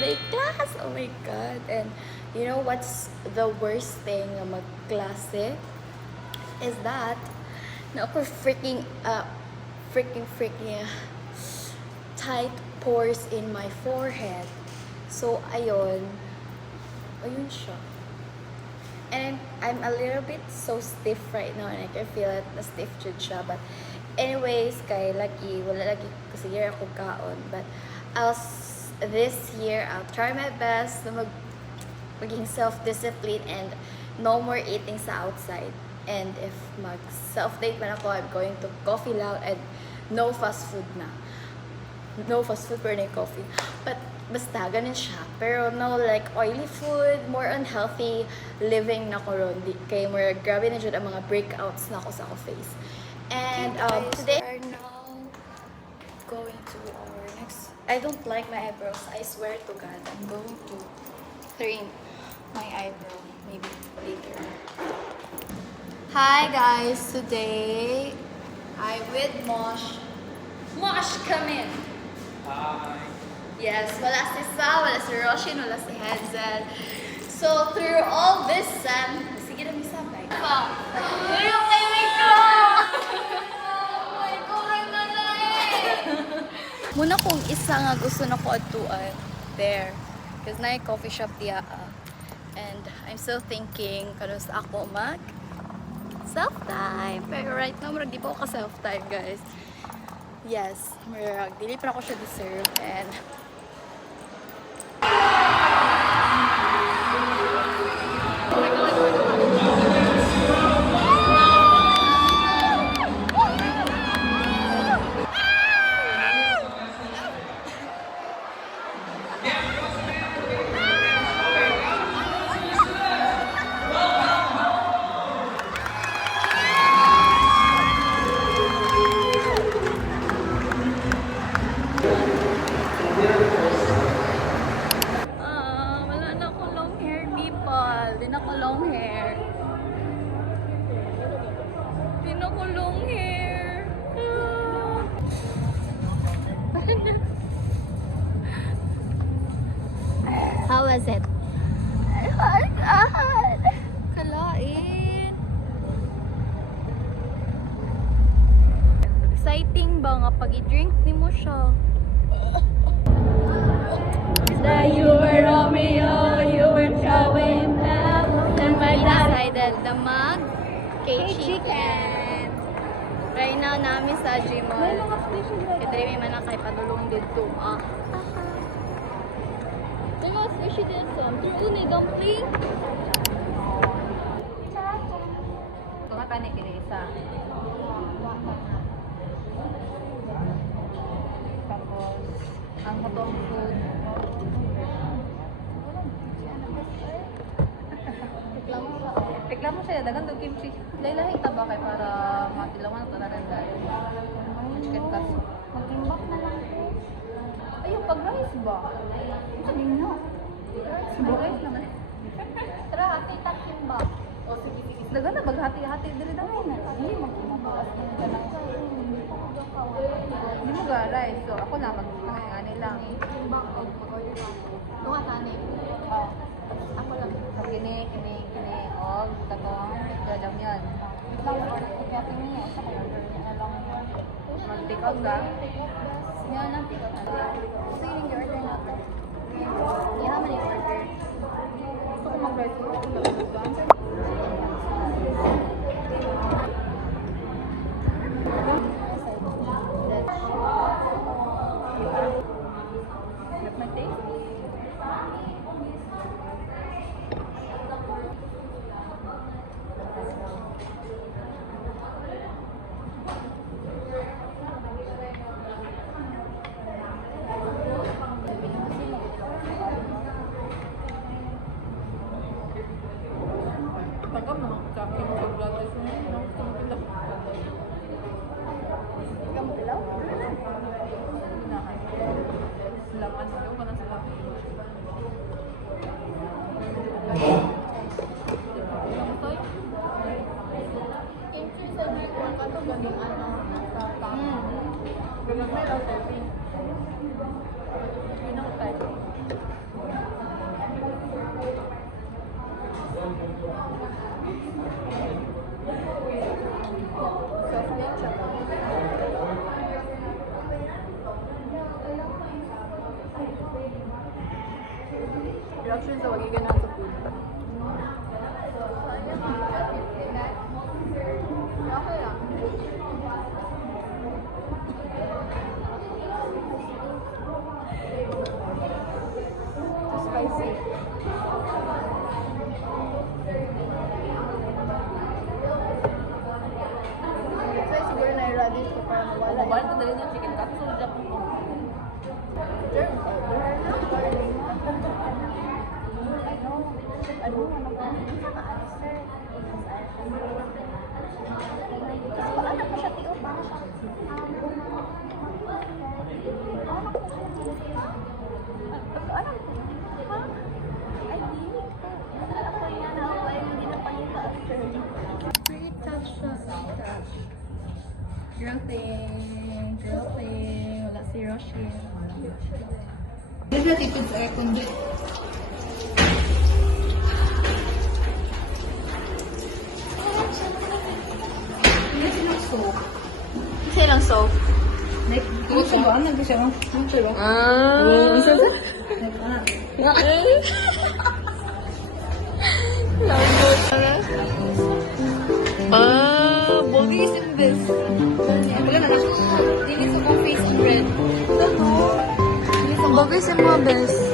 Thursday class. Oh my God. And you know what's the worst thing ng magklase? Is that na ako freaking tight pores in my forehead. So, ayun siya. And I'm a little bit so stiff right now and I can feel it, na stiff jud siya. But anyways, kay lagi, wala lagi kasi year ako kaon. But this year, I'll try my best na maging self-discipline and no more eating sa outside. And if mag-self-date man ako, I'm going to Coffee Loud and no fast food na. No fast food pero na coffee. But basta, ganun siya. Pero no like oily food, more unhealthy living na ko ron. Kaya more grabe na dyan ang mga breakouts na ako sa face. And today, we are now going to our next... I don't like my eyebrows. I swear to God, I'm going to trim my eyebrow maybe later. Hi guys! Today, I'm with Mosh. Mosh, come in! Hi! Yes, wala si Sal, wala si Roshin, wala si Hazel. So, through all this, sige na may sabay. Ayun kay Miko! Miko, ay muna kung isa nga gusto na ko atuan, there. Because na coffee shop diya. And I'm still thinking, kanus ako mag self-time. Pero right now, marag di pa ako ka-self-time, guys. Yes, marag. Dili pa ako siya deserve. And wala na ako long hair, people. Di na ako long hair. Di na ako long hair. How was it? Oh God! Kalain. Exciting ba nga pag i-drink ni mo siya? That you were Romeo, you were showing love, and my decided the mag K-Chicken. Right now, namin sa Gmall. Kaya may man kay padulong dito. May mga station dito. Pero ni dumpling. Ito nga tanik isa. Tapos, ang katong food. Tikla mo siya, dagan doon kimchi. Lahilahi ta ba kay para matilawan ito na rin dahil. Chicken kaso. Mag-imbak na lang po. Ayun, pag rice ba? Sabihin nyo. May rice naman. Tara, ate, takimbak. O, sige. Dagan na, maghati-hati. Dili na rin. Hindi, mag-imbak. Hindi mo ga rice. So, ako na, mag-ano lang. Imbak o pag-order ako. Tunga tani. Ako lang. So, kini, og, katong, dadam yan. Mag-take out ka. Yan ang pick up na. Gusto yung order na ito. Yeah, man yung order. Gusto ko mag-rice. Gusto ko mag-rice. Let me taste. Tagam naman sa akin mag-vlog na yun. Ikaw mo dilaw? Laman mo, wala sa Reaction sa wagi ka na sa food. Okay lang. Spicy. So, siguro na-radish ko para mawala. Mabalik ko dali ng chicken capsule dyan po. Girl thing. Wala si Rochelle. Hindi siya tipid sa aircon dito. Hindi silang soap. Kasi lang soap. Like, ano siya ba? Ano siya ba? Ano siya ba? Ah. Ah, Bogi is in this. Wala na lang. Dili sa kong face and red. Bogi is in my best.